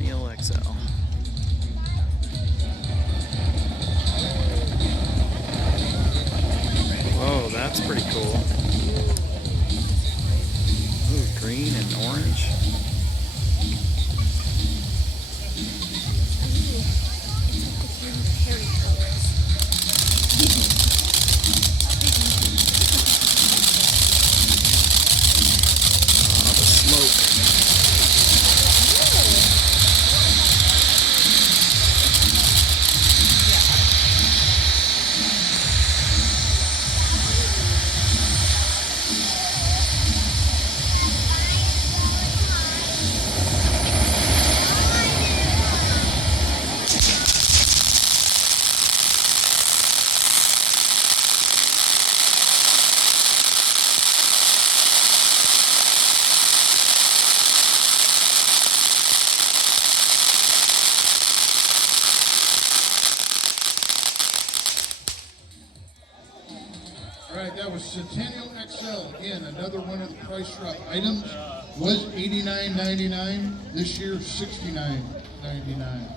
Centennial XL. Whoa, that's pretty cool. Ooh, green and orange. Oh, the smoke. All right, that was Centennial XL. Again, another one of the price drop items. Was $89.99. This year, $69.99.